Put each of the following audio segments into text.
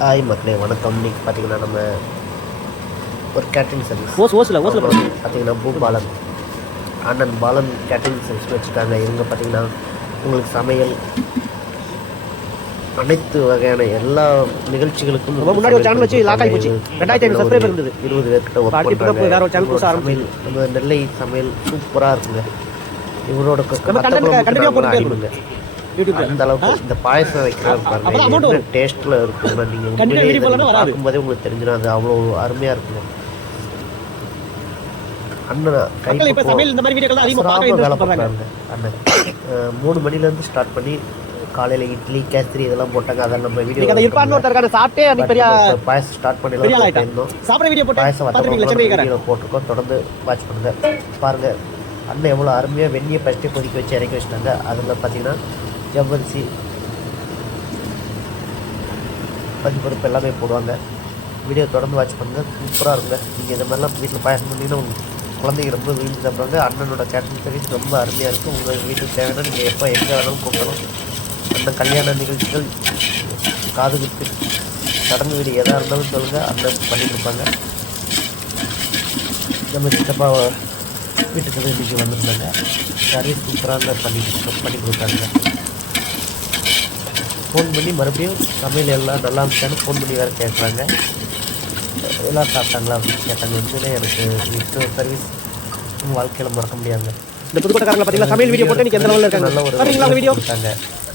Hi மக்களே வணக்கம் இன்னைக்கு பார்த்தீங்கன்னா நம்ம ஒரு கேட்ரிங் சர்வீஸ் ஓஸ் ஓஸ்ல ஓஸ்ல. பார்த்தீங்கன்னா பூபாலன் அண்ணன் பாலன் கேட்ரிங் சர்வீஸ் வச்சுருக்காங்க இவங்க பார்த்தீங்கன்னா உங்களுக்கு சமையல் அனைத்து வகையான எல்லா நிகழ்ச்சிகளுக்கும் முன்னாடி ஒரு channel வச்சு lock ஆகி போச்சு. ரெண்டாயிரத்தி ஐநூறு இருந்தது. இருபது பேர்கிட்ட ஒர்க் வேற ஒரு channel புதுசா ஆரம்பிச்சு. சமையல் நம்ம நெல்லை சமையல் சூப்பராக இருக்குங்க இவரோட க- நம்ம அந்த அளவுக்கு இந்த பாயசம் வரும். டேஸ்ட்ல இருக்குங்க நீங்க கண்டிப்பா உண்மையிலேயே video இதை போடலன்னா நீங்க வராது. பார்க்கும்போதே உங்களுக்கு தெரிஞ்சிடும். அது அவ்வளோ அருமையா இருக்குங்க அண்ணன் மூணு மணில இருந்து ஸ்டார்ட் பண்ணி காலையில இட்லி கேசரி இதெல்லாம் போட்டாங்க அதை நம்ம அந்த வீடியோ ஒருத்தர் இருக்காரு சாப்பிட்டே அன்னைக்கு பெரிய பாயசம் ஸ்டார்ட் பெரிய ஆள் பண்ணி ஆயிட்டான் இருந்தோம். சாப்பிட வீடியோ போட்டு பாயசம் வீடியோ போட்டிருக்கோம். தொடர்ந்து வாட்ச் பண்ணுங்க. பாருங்க. அண்ணன் எவ்வளோ அருமையாக வெந்நியை ஃபஸ்ட்டு கொதிக்க வச்சு இறக்கி வச்சிட்டாங்க. அதில் பார்த்தீங்கன்னா ஜவ்வரிசி பஞ்சு பருப்பு எல்லாமே போடுவாங்க. வீடியோ தொடர்ந்து வாட்ச் பண்ணுங்கள் சூப்பராக இருக்குங்க. நீங்கள் இந்த மாதிரிலாம் வீட்டில் பாயசம் பண்ணிங்கன்னா உங்க குழந்தைங்க ரொம்ப விரும்பி சாப்பிடுவாங்க. அண்ணனோட கேட்டரிங் சர்வீஸ் ரொம்ப அருமையாக இருக்கும் உங்கள் வீட்டுக்கு தேவையான நீங்கள் எப்போ எங்கே வேணாலும் கூப்பிடலாம். அந்த கல்யாண நிகழ்ச்சிகள் காது குத்து சடங்கு வீடு எதாக இருந்தாலும் சொல்லுங்கள் அந்த பண்ணி கொடுப்பாங்க. நம்ம சித்தப்பா வீட்டுக்கு இன்றைக்கி வந்திருந்தாங்க. சர்வீஸ் சூப்பராக பண்ணி பண்ணி கொடுத்தாங்க. ஃபோன் பண்ணி மறுபடியும் சமையல் எல்லாம் நல்லா இருந்துச்சான்னு ஃபோன் பண்ணி வேறு கேட்குறாங்க எல்லாம் சாப்பிட்டாங்களா அப்படின்னு கேட்டாங்க. உண்மையிலே எனக்கு இப்போ சர்வீஸ் வாழ்க்கையில் மறக்க முடியாதுங்க இந்த புதுக்கோட்டைக்காரங்க பாத்தீங்களா? சமையல் வீடியோ போட்டு எந்த லெவல்ல இருக்காங்க? நல்ல ஒரு வீடியோ கொடுத்தாங்க.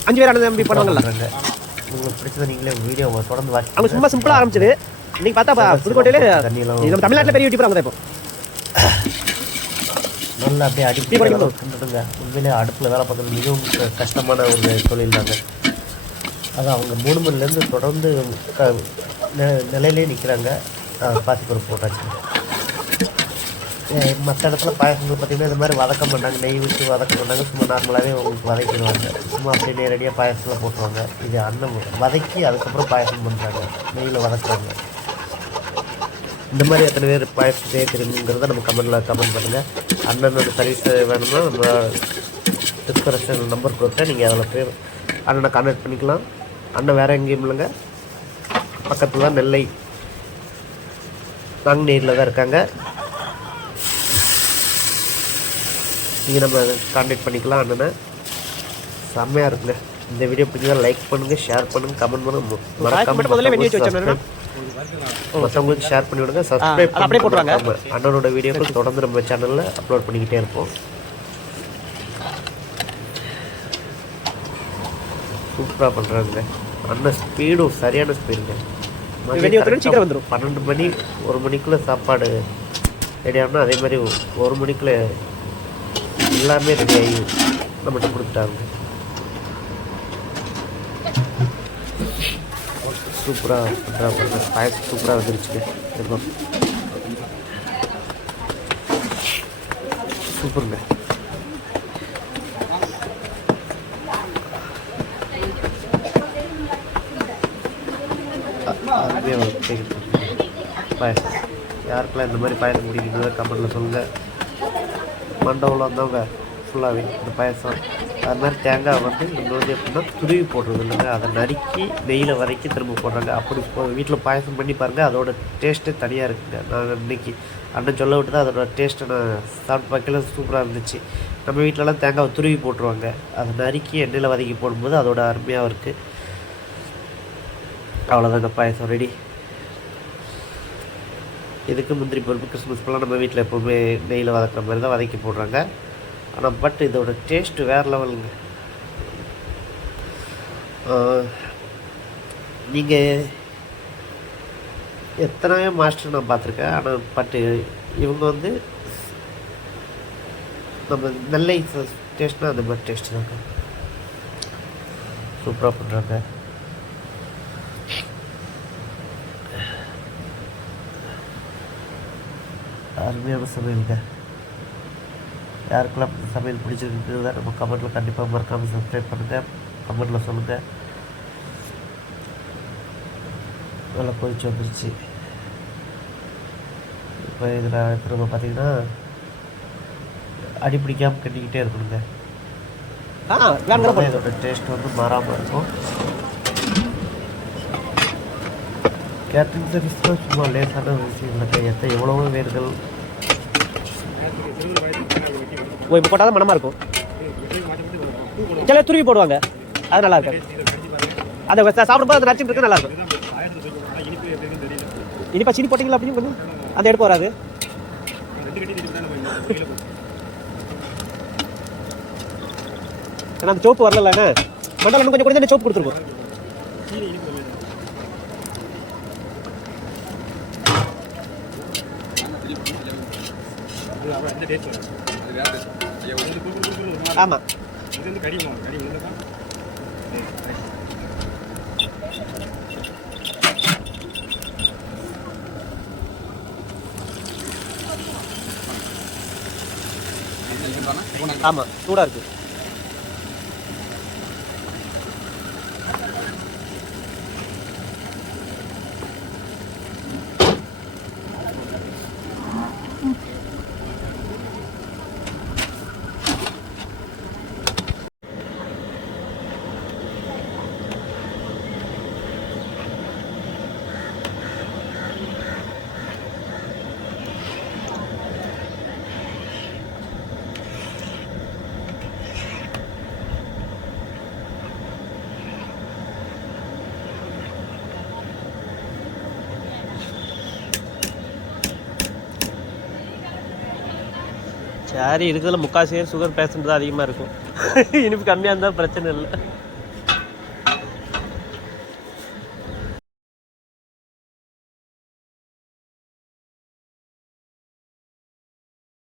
அஞ்சு பேர் அண்ணன் தம்பி பண்ணுவாங்கல்ல? உங்களுக்கு பிடிச்சதை நீங்களே வீடியோ தொடர்ந்து வாட்ச் அவங்க சும்மா சிம்பிளா ஆரம்பிச்சது. இன்னைக்கு பார்த்தா புதுக்கோட்டையில நம்ம தமிழ்நாட்டுல பெரிய யூடியூபர் தான் இப்போ. நல்லா அப்படியே அடிப்படை உண்மையிலே அடுப்பில் வேலை பார்க்குறது மிகவும் கஷ்டமான ஒரு தொழில் தாங்க. அது அவங்க மூணு மணிலேருந்து தொடர்ந்து க நெ- நிலையிலே நிற்கிறாங்க பாசிப்பருப்பு போட்டாச்சு. மற்ற இடத்துல பாயசங்கள் பார்த்திங்கன்னா இந்த மாதிரி வதக்க மாட்டாங்க. நெய் விட்டு வதக்க மாட்டாங்க. சும்மா நார்மலாகவே உங்களுக்கு வதக்கிடுவாங்க. சும்மா அப்படியே நேரடியாக பாயசத்தில் போட்டுருவாங்க. இது அன்னம் வதக்கி அதுக்கப்புறம் பாயசம் பண்ணுறாங்க நெய்யில் வதக்குறாங்க இந்த மாதிரி எத்தனை பேர் பாயசம் செய்ய தெரியுங்கிறத நம்ம கமெண்டில் கமெண்ட் பண்ணுங்கள் அண்ணனோட சர்வீஸ் வேணும்னா நம்ம டிஸ்கிரிப்ஷன் நம்பர் கொடுத்தேன் நீங்கள் அதில் போய் அண்ணனை கான்டாக்ட் பண்ணிக்கலாம். அண்ணன் வேறு எங்கேயும் இல்லைங்க. பக்கத்தில் தான் நெல்லை நாங்குநேரில் தான் இருக்காங்க. நீங்கள் நம்ம கான்டாக்ட் பண்ணிக்கலாம் அண்ணனை. செம்மையாக இருக்குங்க. இந்த வீடியோ பிடிச்சதா லைக் பண்ணுங்கள் ஷேர் பண்ணுங்கள் கமெண்ட் பண்ணுங்கள் வச்சிடணும். மற்றவங்களுக்கு ஷேர் பண்ணி விடுங்க சப்ஸ்கிரைப் அப்படியே போட்டுருவாங்க. அண்ணனோட வீடியோக்கள் தொடர்ந்து நம்ம சேனலில் அப்லோட் பண்ணிக்கிட்டே இருப்போம். சூப்பராக பண்ணுறாங்க அண்ணன் ஸ்பீடும் சரியான ஸ்பீடுங்க சீக்கிரம் வந்துரும். பன்னெண்டு மணி ஒரு மணிக்குள்ளே சாப்பாடு ரெடி ஆகணும் அதே மாதிரி ஒரு மணிக்குள்ளே எல்லாமே ரெடி ஆகி நம்மகிட்ட கொடுத்துட்டாங்க. சூப்பராக பண்ணுறா பண்ணுற பாயசம் சூப்பராக வந்துருச்சுங்க சூப்பருங்க. அருமையாக ஒரு யாருக்கெல்லாம் இந்த மாதிரி பாயசம் பிடிக்குங்களோ கமெண்ட்டில் சொல்லுங்கள் மண்டபம்ல வந்தவங்க ஃபுல்லாகவே இந்த பாயசம். அது மாதிரி தேங்காய் வந்து இன்னொன்று எப்படின்னா துருவி போடுறது இல்லைங்க. அதை நறுக்கி நெய்யில் வதக்கி திரும்ப போடுறாங்க. அப்படி வீட்டில் பாயசம் பண்ணி பாருங்கள் அதோட டேஸ்ட்டே தனியாக இருக்குங்க. நான் இன்றைக்கி அண்ணன் சொல்ல விட்டு தான் அதோட டேஸ்ட்டை நான் சாப்பிட்டு பார்க்கல. சூப்பராக இருந்துச்சு. நம்ம வீட்டிலலாம் தேங்காவை துருவி போட்டுருவாங்க. அதை நறுக்கி எண்ணெயில் வதக்கி போடும்போது அதோட அருமையாக இருக்குது அவ்வளோதாங்க பாயசம் ரெடி இதுக்கு முந்திரி பருப்பு கிறிஸ்மஸ்க்கெல்லாம் நம்ம வீட்டில் எப்போவுமே நெய்யில் வதக்கிற மாதிரி தான் வதக்கி போடுறாங்க. ஆனால் பட் இதோட டேஸ்ட்டு வேறு லெவலுங்க நீங்கள் எத்தனையோ மாஸ்டர் நான் பார்த்துருக்கேன். ஆனால் பட்டு இவங்க வந்து நம்ம நெல்லை டேஸ்ட்னால் அந்த மாதிரி டேஸ்ட் தாங்க சூப்பராக பண்ணுறாங்க அருமையான சமையலுங்க யாருக்கெல்லாம் இந்த சமையல் பிடிச்சிருக்குதோ நம்ம கமெண்ட்டில் கண்டிப்பாக மறக்காமல் சப்ஸ்கிரைப் பண்ணுங்கள் கமெண்ட்டில் சொல்லுங்கள் நல்லா கொதிச்சு வந்துருச்சு. இப்போ இதில் திரும்ப பார்த்தீங்கன்னா அடி பிடிக்காமல் கட்டிக்கிட்டே இருக்கணுங்க. இதோட டேஸ்ட் வந்து மாறாமல் இருக்கும். கேட்டரிங் சர்வீஸ்னால் சும்மா லேசான விஷயம் இல்லைங்க எத்த எவ்வளவோ பேர்கள் ஓ இப்போ போட்டால் தான் மனமாக இருக்கும். சில துருவி போடுவாங்க. அது நல்லா இருக்காது. அதை சாப்பிடும்போது அந்த நச்சுட்டு இருக்கு நல்லா இருக்கும். இனிப்பா சீனி போட்டிங்களா அப்படின்னு கொஞ்சம்? அந்த எடுப்பு வராது. ஏன்னா அந்த சோப்பு வரல என்ன? மண்டலம் இன்னும் கொஞ்சம் கொஞ்சம் சோப்பு கொடுத்துருக்கோம். ஆமாம் ஆமாம் சூடாக இருக்குது சரி இருக்கிறதுல முக்கால் சேர் சுகர் பேஷண்ட் தான் அதிகமாக இருக்கும். இனிப்பு கம்மியாக இருந்தால் பிரச்சனை இல்லை.